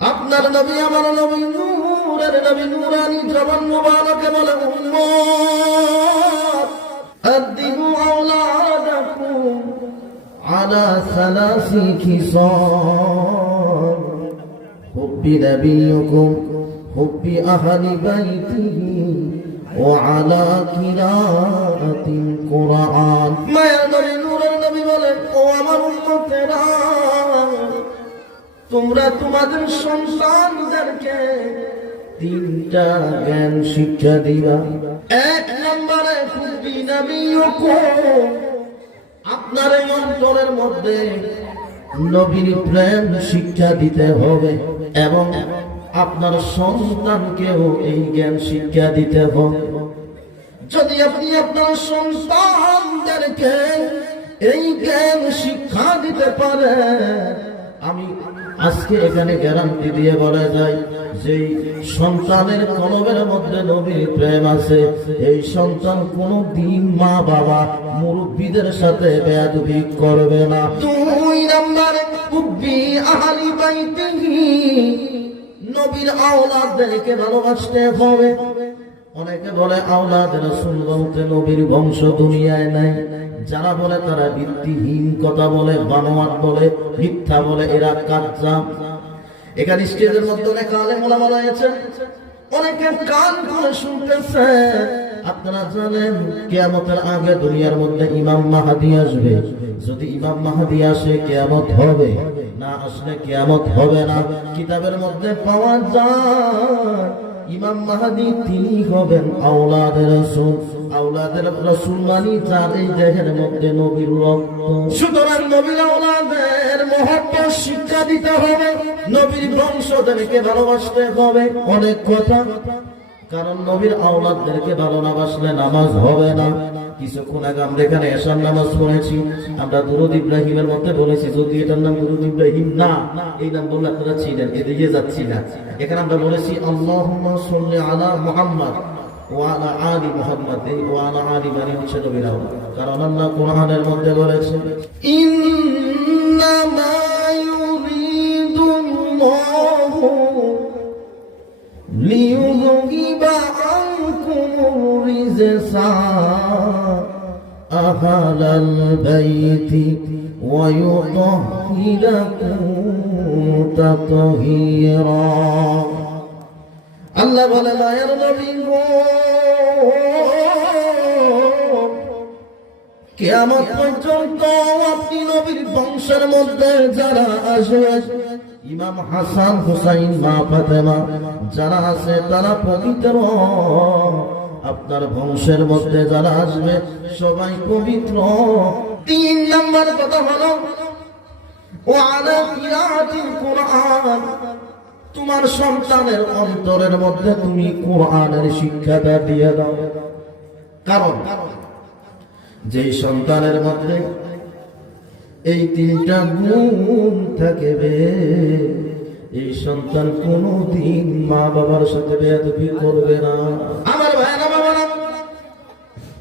আপনার নবী আমার নবী নূরের নবী নূরানি জবান মুবারকে বলে উম্মত আদিবু আওলাদাকুম আলা সালাসি খিসাল হুব্বি নবিয়কুম হুব্বি আহলি বাইতিহি وعلى قراءة القرآن ما يدري نور النبي বলেন ও আমার উম্মতেরা তোমরা তোমাদের সন্তানদেরকে তিনটা জ্ঞান শিক্ষা দিবা। এক নম্বরে আপনার এই অন্তরের মধ্যে নবীর প্রেম শিক্ষা দিতে হবে এবং আপনার সন্তানকেও এই জ্ঞান শিক্ষা দিতে হবে। যদি আপনি আপনার সন্তানদেরকে এই জ্ঞান শিক্ষা দিতে পারেন, আমি আজকে এখানে গ্যারান্টি দিয়ে বলা যায় যে সন্তানের কলবের মধ্যে নবীর প্রেম আছে। এই সন্তান কোনো দিন মা বাবা মুরব্বীদের সাথে বেয়াদবি করবে না। দুই নম্বরে, উব্বি আহালি বাইতিহি। নবীর আওলাদদেরকে ভালোবাসতে হবে। অনেকে বলে আওলাদ রাসূল বলতে নবীর বংশ দুনিয়ায় নাই। যারা বলে তারা ভিত্তিহীন কথা বলে, বানোয়াট বলে, মিথ্যা বলে, এরা কাচ্চা এখানে স্টেজের মধ্যে অনেক আলেম ওলামা রয়েছে অনেকে কান করে শুনতেছে। আপনারা জানেন, কেয়ামতের আগে দুনিয়ার মধ্যে ইমাম মাহাদি আসবে। যদি ইমাম মাহাদি আসে, কেয়ামত হবে। না আসলে কেয়ামত হবে না। কিতাবের মধ্যে পাওয়া যায়। ইমাম মাহাদি, তিনি হবেন আওলাদের রসুল। আওলাদের রসুল মানি যার এই দেহের মধ্যে নবীর রক্ত। সুতরাং নবীর আওলাদের মহব্বত শিক্ষা দিতে হবে। নবীর বংশদেরকে ভালোবাসতে হবে। অনেক কথা। কারণ নবীর আওলাদদেরকে ভালো না বাসলে নামাজ হবে না। কিছুক্ষণ আগে আমরা এখানে এসার নামাজ পড়েছি। আমরা দুরুদ ইব্রাহিমের মধ্যে বলেছি, যদি এটার নাম দুরুদ ইব্রাহিম না, এই নাম বললে আপনারা ছিলেন এদিকে যাচ্ছি না। এখানে আমরা বলেছি সাল্লি আলা মুহাম্মদ ওয়ালা আলি মুহাম্মদ। এই ওয়ালা আলি মানে হচ্ছে নবীর আওলাদ। কারণ আল্লাহ কোরআনের মধ্যে বলেছে الرجس أهل البيت ويطهركم تطهيرا আল্লাহ বলে মায়ের নবী গো কেয়ামত পর্যন্ত আপনি নবীর বংশের মধ্যে যারা আসবে ইমাম হাসান হুসাইন মা ফাতেমা যারা আছে তারা পবিত্র আপনার বংশের মধ্যে যারা আসবে, সবাই পবিত্র। তিন নম্বর কথা হলো তোমার সন্তানের অন্তরের মধ্যে তুমি কোরআনের শিক্ষাটা দিয়ে দাও। কারণ যে সন্তানের মধ্যে এই তিনটা গুণ থাকবে, এই সন্তান কোনদিন মা বাবার সাথে বেয়াদবি করবে না।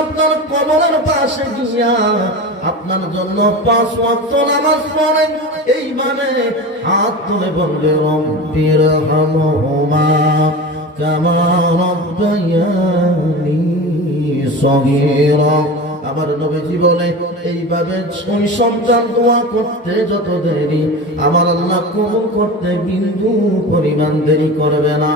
আপনার কবরের পাশে গিয়া আপনার জন্য পাঁচ ওয়াক্ত নামাজ পড়ে। এই মানে হাত তুলে বলবে রব্বির হামহুমা কামা আমার নবীজি বলে, এইভাবে ওই সন্তান দোয়া করতে যত দেরি, আমার আল্লাহ কবুল করতে বিন্দু পরিমাণ দেরি করবে না।